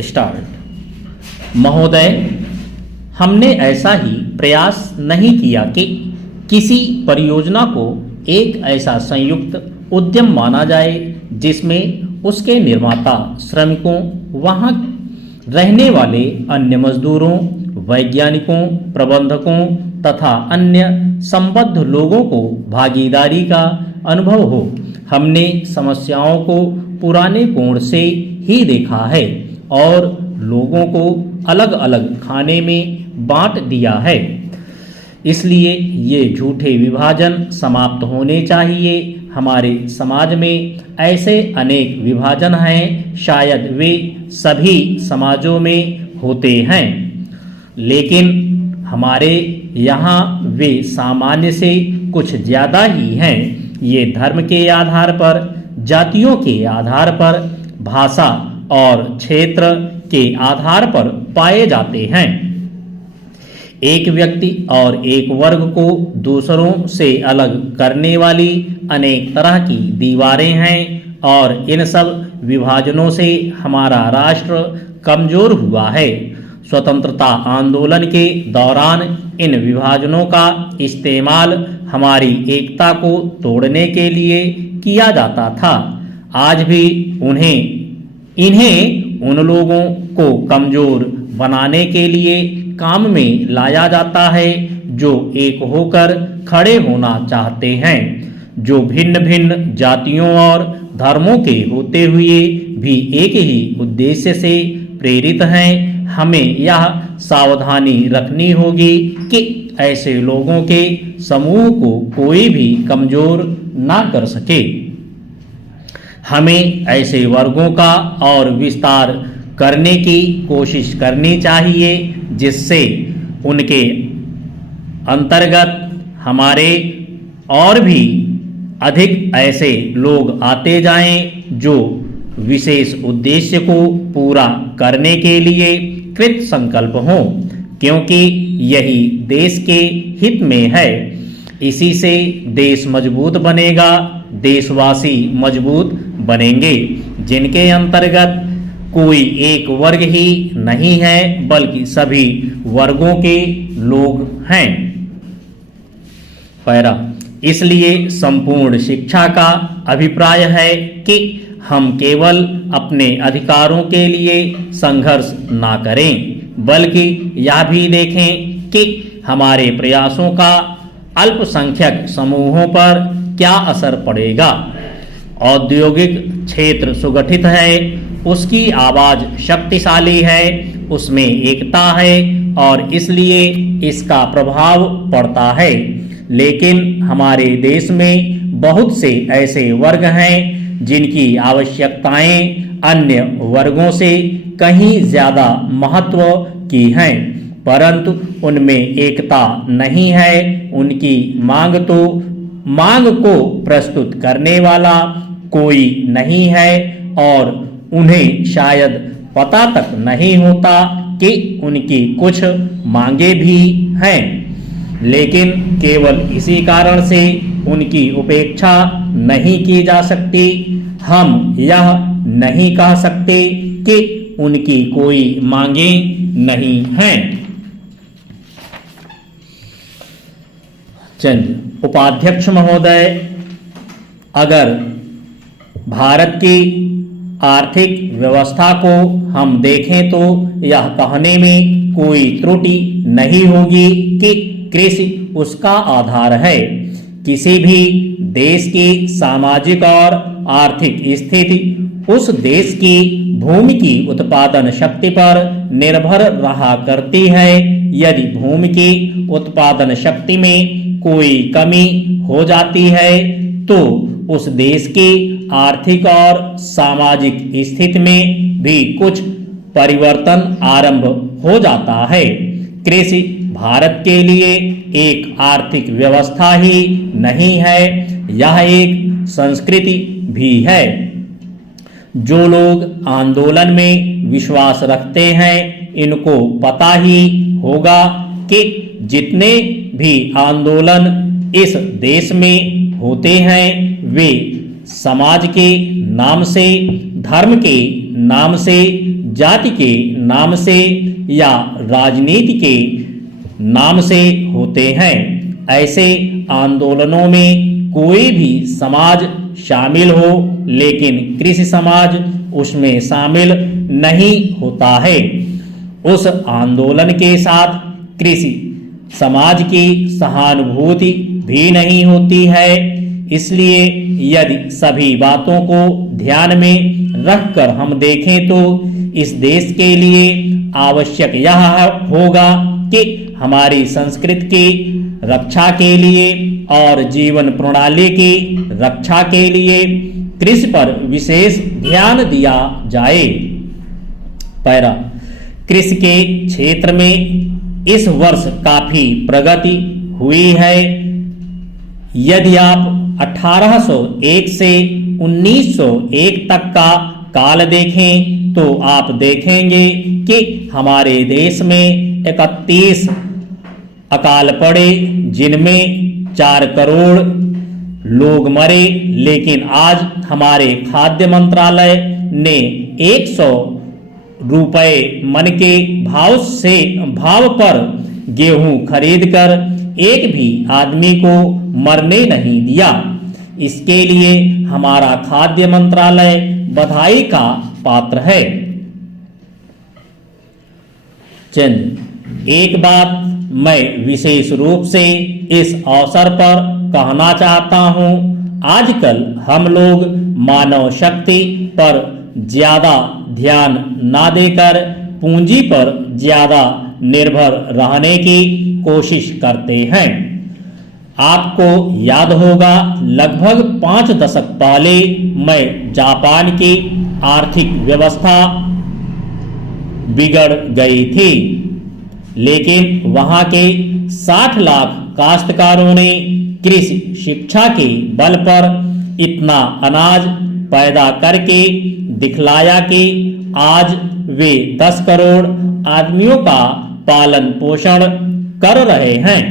Start. महोदय, हमने ऐसा ही प्रयास नहीं किया कि किसी परियोजना को एक ऐसा संयुक्त उद्यम माना जाए जिसमें उसके निर्माता, श्रमिकों, वहाँ रहने वाले अन्य मजदूरों, वैज्ञानिकों, प्रबंधकों तथा अन्य संबद्ध लोगों को भागीदारी का अनुभव हो। हमने समस्याओं को पुराने कोण से ही देखा है और लोगों को अलग अलग खाने में बांट दिया है। इसलिए ये झूठे विभाजन समाप्त होने चाहिए। हमारे समाज में ऐसे अनेक विभाजन हैं, शायद वे सभी समाजों में होते हैं, लेकिन हमारे यहाँ वे सामान्य से कुछ ज़्यादा ही हैं। ये धर्म के आधार पर, जातियों के आधार पर, भाषा और क्षेत्र के आधार पर पाए जाते हैं। एक व्यक्ति और एक वर्ग को दूसरों से अलग करने वाली अनेक तरह की दीवारें हैं और इन सब विभाजनों से हमारा राष्ट्र कमजोर हुआ है। स्वतंत्रता आंदोलन के दौरान इन विभाजनों का इस्तेमाल हमारी एकता को तोड़ने के लिए किया जाता था। आज भी इन्हें उन लोगों को कमजोर बनाने के लिए काम में लाया जाता है जो एक होकर खड़े होना चाहते हैं, जो भिन्न भिन्न जातियों और धर्मों के होते हुए भी एक ही उद्देश्य से प्रेरित हैं। हमें यह सावधानी रखनी होगी कि ऐसे लोगों के समूह को कोई भी कमजोर ना कर सके। हमें ऐसे वर्गों का और विस्तार करने की कोशिश करनी चाहिए जिससे उनके अंतर्गत हमारे और भी अधिक ऐसे लोग आते जाएं जो विशेष उद्देश्य को पूरा करने के लिए कृत संकल्प हों, क्योंकि यही देश के हित में है। इसी से देश मजबूत बनेगा, देशवासी मजबूत बनेंगे, जिनके अंतर्गत कोई एक वर्ग ही नहीं है बल्कि सभी वर्गों के लोग हैं। पैरा। इसलिए संपूर्ण शिक्षा का अभिप्राय है कि हम केवल अपने अधिकारों के लिए संघर्ष ना करें, बल्कि यह भी देखें कि हमारे प्रयासों का अल्पसंख्यक समूहों पर क्या असर पड़ेगा। औद्योगिक क्षेत्र सुगठित है, उसकी आवाज शक्तिशाली है, उसमें एकता है और इसलिए इसका प्रभाव पड़ता है। लेकिन हमारे देश में बहुत से ऐसे वर्ग हैं जिनकी आवश्यकताएं अन्य वर्गों से कहीं ज्यादा महत्व की हैं, परंतु उनमें एकता नहीं है। उनकी मांग को प्रस्तुत करने वाला कोई नहीं है और उन्हें शायद पता तक नहीं होता कि उनकी कुछ मांगे भी हैं, लेकिन केवल इसी कारण से उनकी उपेक्षा नहीं की जा सकती। हम यह नहीं कह सकते कि उनकी कोई मांगे नहीं हैं। चंद उपाध्यक्ष महोदय, अगर भारत की आर्थिक व्यवस्था को हम देखें तो यह कहने में कोई त्रुटि नहीं होगी कि कृषि उसका आधार है। किसी भी देश की सामाजिक और आर्थिक स्थिति उस देश की भूमि की उत्पादन शक्ति पर निर्भर रहा करती है। यदि भूमि की उत्पादन शक्ति में कोई कमी हो जाती है तो उस देश की आर्थिक और सामाजिक स्थिति में भी कुछ परिवर्तन आरंभ हो जाता है। कृषि भारत के लिए एक आर्थिक व्यवस्था ही नहीं है, यह एक संस्कृति भी है। जो लोग आंदोलन में विश्वास रखते हैं, इनको पता ही होगा कि जितने भी आंदोलन इस देश में होते हैं वे समाज के नाम से, धर्म के नाम से, जाति के नाम से या राजनीति के नाम से होते हैं। ऐसे आंदोलनों में कोई भी समाज शामिल हो, लेकिन कृषि समाज उसमें शामिल नहीं होता है। उस आंदोलन के साथ कृषि समाज की सहानुभूति भी नहीं होती है। इसलिए यदि सभी बातों को ध्यान में रखकर हम देखें तो इस देश के लिए आवश्यक यह होगा कि हमारी संस्कृति की रक्षा के लिए और जीवन प्रणाली की रक्षा के लिए कृषि पर विशेष ध्यान दिया जाए। पैरा, कृषि के क्षेत्र में इस वर्ष काफी प्रगति हुई है। यदि आप 1801 से 1901 तक का काल देखें तो आप देखेंगे कि हमारे देश में 31 अकाल पड़े, जिनमें 4 करोड़ लोग मरे। लेकिन आज हमारे खाद्य मंत्रालय ने 100 रुपए मन के भाव पर गेहूं खरीदकर एक भी आदमी को मरने नहीं दिया। इसके लिए हमारा खाद्य मंत्रालय बधाई का पात्र है। चंद एक बात मैं विशेष रूप से इस अवसर पर कहना चाहता हूं। आजकल हम लोग मानव शक्ति पर ज्यादा ध्यान ना देकर पूंजी पर ज्यादा निर्भर रहने की कोशिश करते हैं। आपको याद होगा लगभग 5 दशक पहले मैं जापान की आर्थिक व्यवस्था बिगड़ गई थी, लेकिन वहां के 60 लाख काश्तकारों ने कृषि शिक्षा के बल पर इतना अनाज पैदा करके दिखलाया कि आज वे 10 करोड़ आदमियों का पालन पोषण कर रहे हैं।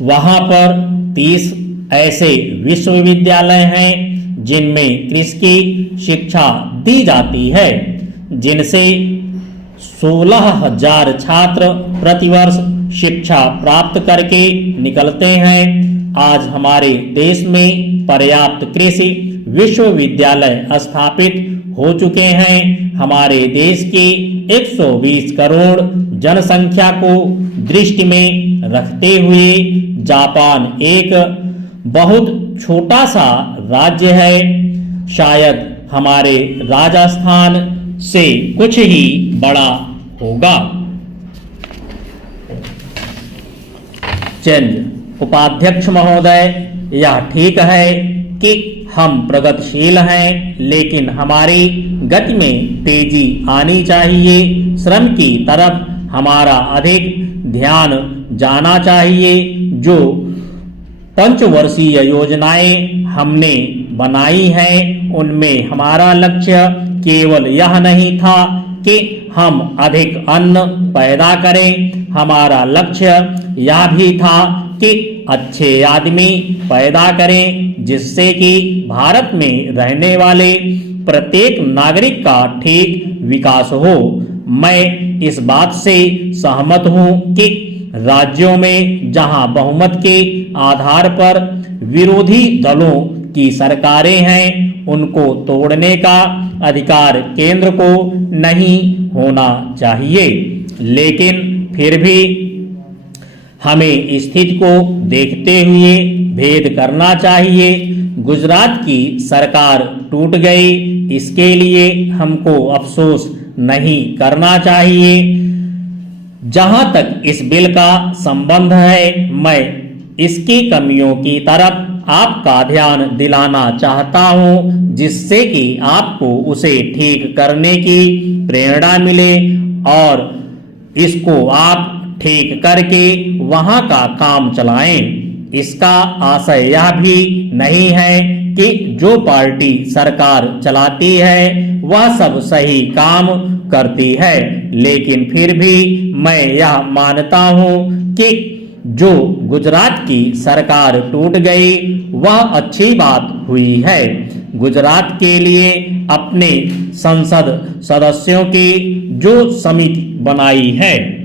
वहां पर 30 ऐसे विश्वविद्यालय हैं जिनमें कृषि की शिक्षा दी जाती है, जिनसे 16,000 छात्र प्रतिवर्ष शिक्षा प्राप्त करके निकलते हैं। आज हमारे देश में पर्याप्त कृषि विश्वविद्यालय स्थापित हो चुके हैं। हमारे देश की 120 करोड़ जनसंख्या को दृष्टि में रखते हुए जापान एक बहुत छोटा सा राज्य है, शायद हमारे राजस्थान से कुछ ही बड़ा होगा। चंद उपाध्यक्ष महोदय, यह ठीक है कि हम प्रगतिशील हैं, लेकिन हमारी गति में तेजी आनी चाहिए। श्रम की तरफ हमारा अधिक ध्यान जाना चाहिए। जो पंचवर्षीय योजनाएं हमने बनाई हैं, उनमें हमारा लक्ष्य केवल यह नहीं था कि हम अधिक अन्न पैदा करें, हमारा लक्ष्य यह भी था कि अच्छे आदमी पैदा करें, जिससे कि भारत में रहने वाले प्रत्येक नागरिक का ठीक विकास हो। मैं इस बात से सहमत हूं कि राज्यों में जहां बहुमत के आधार पर विरोधी दलों की सरकारें हैं, उनको तोड़ने का अधिकार केंद्र को नहीं होना चाहिए। लेकिन फिर भी हमें स्थिति को देखते हुए भेद करना चाहिए। गुजरात की सरकार टूट गई, इसके लिए हमको अफसोस नहीं करना चाहिए। जहां तक इस बिल का संबंध है, मैं इसकी कमियों की तरफ आपका ध्यान दिलाना चाहता हूं, जिससे कि आपको उसे ठीक करने की प्रेरणा मिले और इसको आप ठीक करके वहां का काम चलाएं। इसका आशय यह भी नहीं है कि जो पार्टी सरकार चलाती है वह सब सही काम करती है, लेकिन फिर भी मैं यह मानता हूं कि जो गुजरात की सरकार टूट गई वह अच्छी बात हुई है। गुजरात के लिए अपने संसद सदस्यों की जो समिति बनाई है